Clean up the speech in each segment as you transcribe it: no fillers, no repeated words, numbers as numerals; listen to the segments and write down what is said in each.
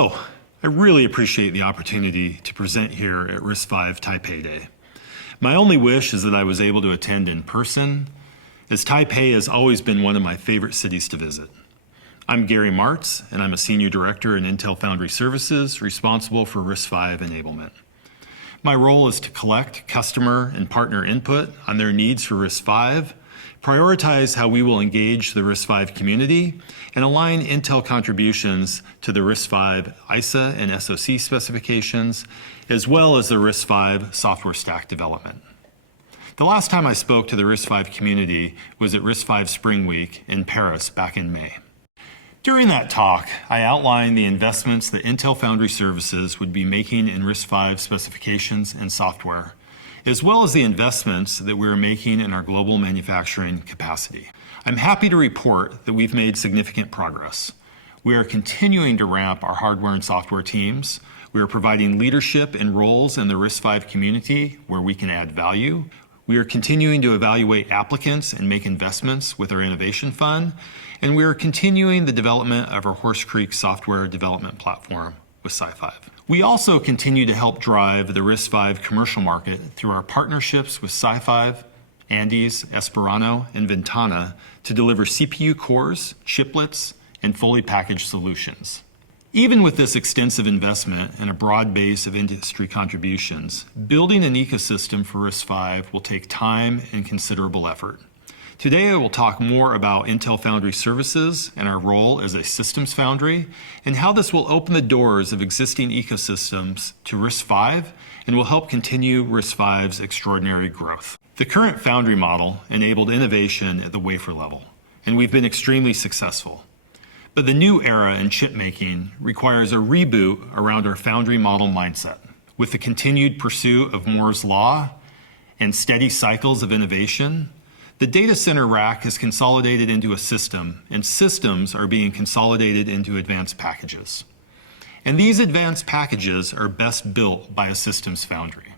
Hello. I really appreciate the opportunity to present here at RISC-V Taipei Day. My only wish is that I was able to attend in person, as Taipei has always been one of my favorite cities to visit. I'm Gary Martz, and I'm a Senior Director in Intel Foundry Services, responsible for RISC-V enablement. My role is to collect customer and partner input on their needs for RISC-V, prioritize how we will engage the RISC-V community, and align Intel contributions to the RISC-V ISA and SoC specifications, as well as the RISC-V software stack development. The last time I spoke to the RISC-V community was at RISC-V Spring Week in Paris back in May. During that talk, I outlined the investments that Intel Foundry Services would be making in RISC-V specifications and software, as well as the investments that we are making in our global manufacturing capacity. I'm happy to report that we've made significant progress. We are continuing to ramp our hardware and software teams. We are providing leadership and roles in the RISC-V community where we can add value. We are continuing to evaluate applicants and make investments with our innovation fund. And we are continuing the development of our Horse Creek software development platform with SiFive. We also continue to help drive the RISC-V commercial market through our partnerships with SiFive, Andes, Esperanto, and Ventana to deliver CPU cores, chiplets, and fully packaged solutions. Even with this extensive investment and a broad base of industry contributions, building an ecosystem for RISC-V will take time and considerable effort. Today I will talk more about Intel Foundry Services and our role as a systems foundry, and how this will open the doors of existing ecosystems to RISC-V and will help continue RISC-V's extraordinary growth. The current foundry model enabled innovation at the wafer level, and we've been extremely successful. But the new era in chip making requires a reboot around our foundry model mindset. With the continued pursuit of Moore's Law and steady cycles of innovation, the data center rack is consolidated into a system, and systems are being consolidated into advanced packages. And these advanced packages are best built by a systems foundry.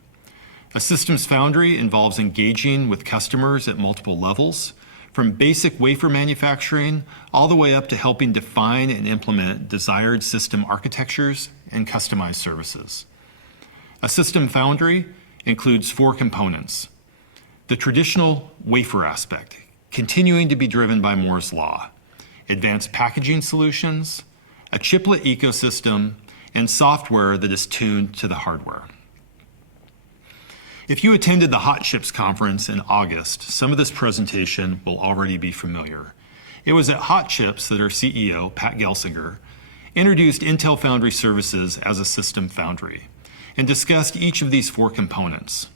A systems foundry involves engaging with customers at multiple levels, from basic wafer manufacturing all the way up to helping define and implement desired system architectures and customized services. A system foundry includes 4 components. The traditional wafer aspect, continuing to be driven by Moore's Law, advanced packaging solutions, a chiplet ecosystem, and software that is tuned to the hardware. If you attended the Hot Chips conference in August, some of this presentation will already be familiar. It was at Hot Chips that our CEO, Pat Gelsinger, introduced Intel Foundry Services as a system foundry and discussed each of these 4 components.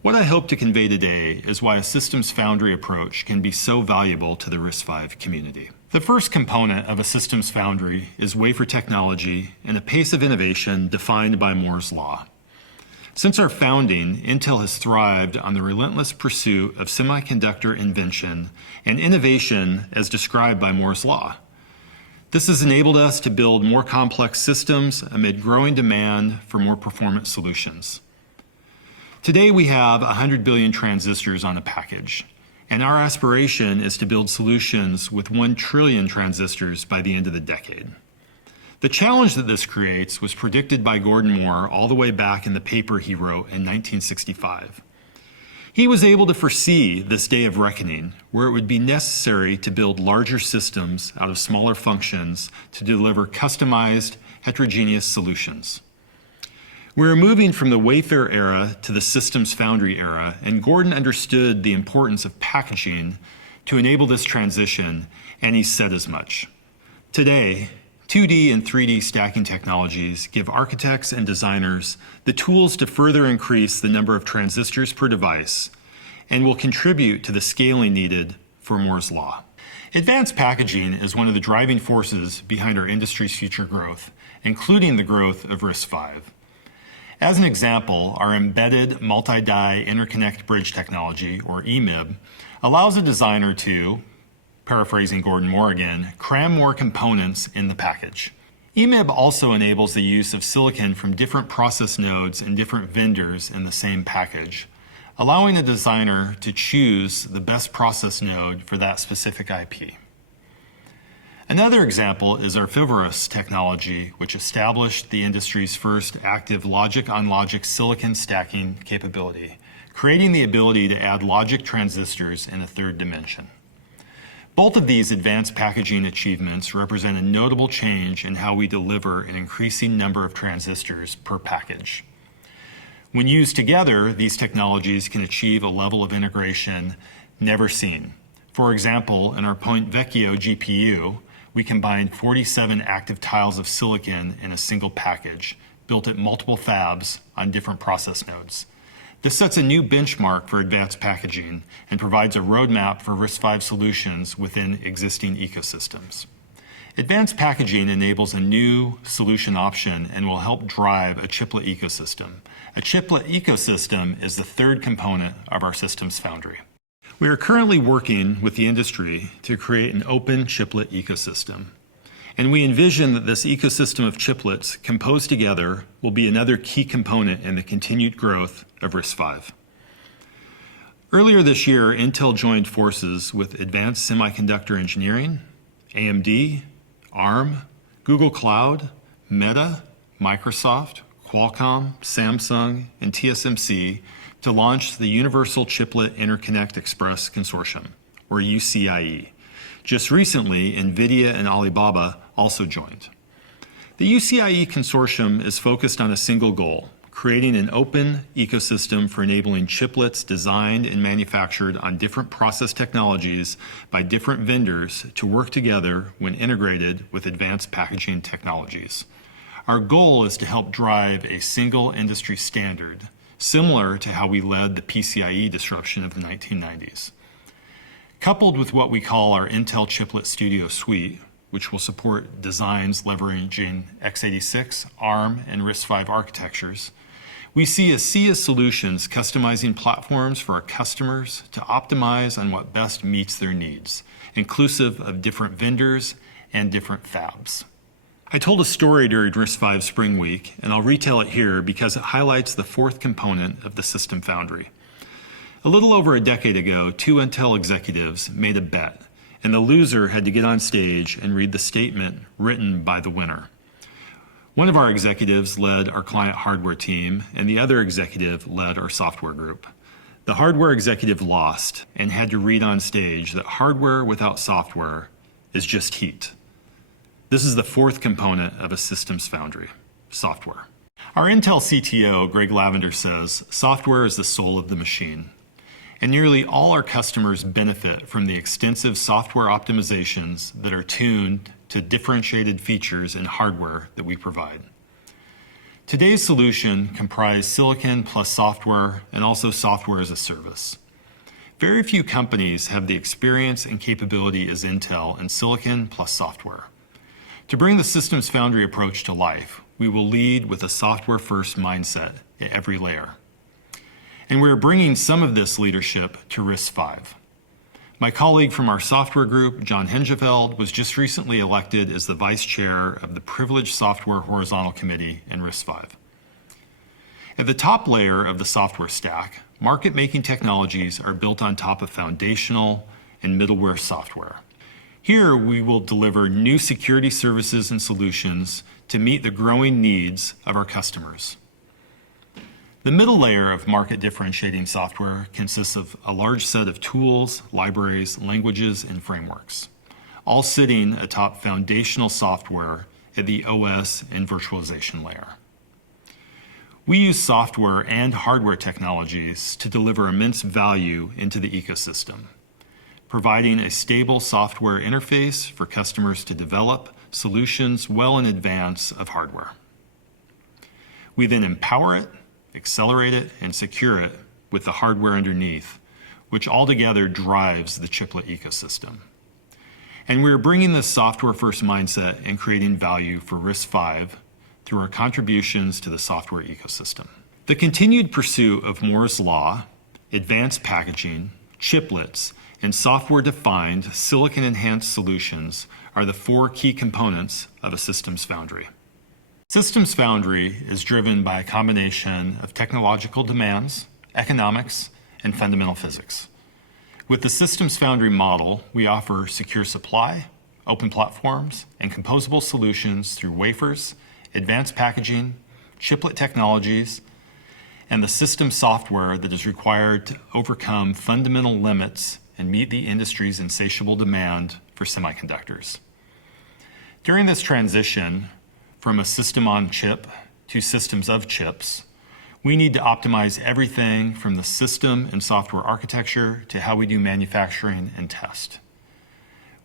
What I hope to convey today is why a systems foundry approach can be so valuable to the RISC-V community. The first component of a systems foundry is wafer technology and a pace of innovation defined by Moore's Law. Since our founding, Intel has thrived on the relentless pursuit of semiconductor invention and innovation as described by Moore's Law. This has enabled us to build more complex systems amid growing demand for more performant solutions. Today we have 100 billion transistors on a package, and our aspiration is to build solutions with 1 trillion transistors by the end of the decade. The challenge that this creates was predicted by Gordon Moore all the way back in the paper he wrote in 1965. He was able to foresee this day of reckoning, where it would be necessary to build larger systems out of smaller functions to deliver customized, heterogeneous solutions. We are moving from the Wayfair era to the systems foundry era, and Gordon understood the importance of packaging to enable this transition, and he said as much. Today, 2D and 3D stacking technologies give architects and designers the tools to further increase the number of transistors per device and will contribute to the scaling needed for Moore's Law. Advanced packaging is one of the driving forces behind our industry's future growth, including the growth of RISC-V. As an example, our embedded multi-die interconnect bridge technology, or EMIB, allows a designer to, paraphrasing Gordon Moore again, cram more components in the package. EMIB also enables the use of silicon from different process nodes and different vendors in the same package, allowing a designer to choose the best process node for that specific IP. Another example is our Foveros technology, which established the industry's first active logic-on-logic silicon stacking capability, creating the ability to add logic transistors in a third dimension. Both of these advanced packaging achievements represent a notable change in how we deliver an increasing number of transistors per package. When used together, these technologies can achieve a level of integration never seen. For example, in our Point Vecchio GPU, we combined 47 active tiles of silicon in a single package, built at multiple fabs on different process nodes. This sets a new benchmark for advanced packaging and provides a roadmap for RISC-V solutions within existing ecosystems. Advanced packaging enables a new solution option and will help drive a chiplet ecosystem. A chiplet ecosystem is the third component of our systems foundry. We are currently working with the industry to create an open chiplet ecosystem. And we envision that this ecosystem of chiplets composed together will be another key component in the continued growth of RISC-V. Earlier this year, Intel joined forces with Advanced Semiconductor Engineering, AMD, ARM, Google Cloud, Meta, Microsoft, Qualcomm, Samsung, and TSMC to launch the Universal Chiplet Interconnect Express Consortium, or UCIe. Just recently, NVIDIA and Alibaba also joined. The UCIe consortium is focused on a single goal: creating an open ecosystem for enabling chiplets designed and manufactured on different process technologies by different vendors to work together when integrated with advanced packaging technologies. Our goal is to help drive a single industry standard, similar to how we led the PCIe disruption of the 1990s. Coupled with what we call our Intel Chiplet Studio Suite, which will support designs leveraging x86, ARM, and RISC-V architectures, we see a sea of solutions customizing platforms for our customers to optimize on what best meets their needs, inclusive of different vendors and different fabs. I told a story during RISC-V Spring Week, and I'll retell it here because it highlights the fourth component of the System Foundry. A little over a decade ago, two Intel executives made a bet, and the loser had to get on stage and read the statement written by the winner. One of our executives led our client hardware team, and the other executive led our software group. The hardware executive lost and had to read on stage that hardware without software is just heat. This is the fourth component of a systems foundry: software. Our Intel CTO, Greg Lavender, says software is the soul of the machine. And nearly all our customers benefit from the extensive software optimizations that are tuned to differentiated features in hardware that we provide. Today's solution comprises silicon plus software and also software as a service. Very few companies have the experience and capability as Intel in silicon plus software. To bring the systems foundry approach to life, we will lead with a software-first mindset at every layer. And we're bringing some of this leadership to RISC-V. My colleague from our software group, John Hengeveld, was just recently elected as the vice chair of the Privileged Software Horizontal Committee in RISC-V. At the top layer of the software stack, market-making technologies are built on top of foundational and middleware software. Here, we will deliver new security services and solutions to meet the growing needs of our customers. The middle layer of market differentiating software consists of a large set of tools, libraries, languages, and frameworks, all sitting atop foundational software at the OS and virtualization layer. We use software and hardware technologies to deliver immense value into the ecosystem, providing a stable software interface for customers to develop solutions well in advance of hardware. We then empower it, accelerate it, and secure it with the hardware underneath, which altogether drives the chiplet ecosystem. And we're bringing this software-first mindset and creating value for RISC-V through our contributions to the software ecosystem. The continued pursuit of Moore's Law, advanced packaging, chiplets, and software-defined silicon-enhanced solutions are the four key components of a systems foundry. Systems Foundry is driven by a combination of technological demands, economics, and fundamental physics. With the Systems Foundry model, we offer secure supply, open platforms, and composable solutions through wafers, advanced packaging, chiplet technologies, and the system software that is required to overcome fundamental limits and meet the industry's insatiable demand for semiconductors. During this transition from a system on chip to systems of chips, we need to optimize everything from the system and software architecture to how we do manufacturing and test.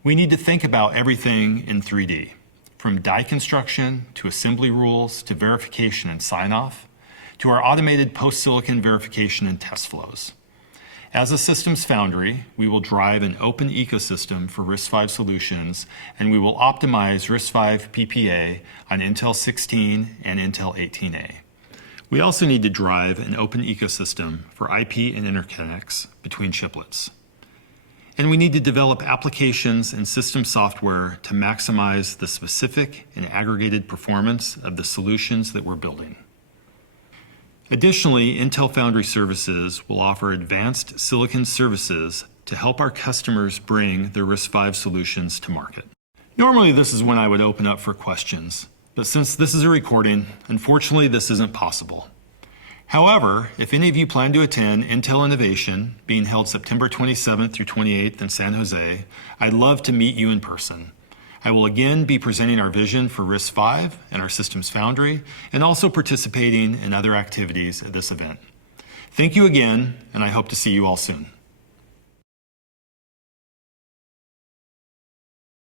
We need to think about everything in 3D, from die construction to assembly rules to verification and sign-off, to our automated post-silicon verification and test flows. As a systems foundry, we will drive an open ecosystem for RISC-V solutions, and we will optimize RISC-V PPA on Intel 16 and Intel 18A. We also need to drive an open ecosystem for IP and interconnects between chiplets. And we need to develop applications and system software to maximize the specific and aggregated performance of the solutions that we're building. Additionally, Intel Foundry Services will offer advanced silicon services to help our customers bring their RISC-V solutions to market. Normally, this is when I would open up for questions, but since this is a recording, unfortunately, this isn't possible. However, if any of you plan to attend Intel Innovation, being held September 27th through 28th in San Jose, I'd love to meet you in person. I will again be presenting our vision for RISC-V and our Systems Foundry, and also participating in other activities at this event. Thank you again, and I hope to see you all soon.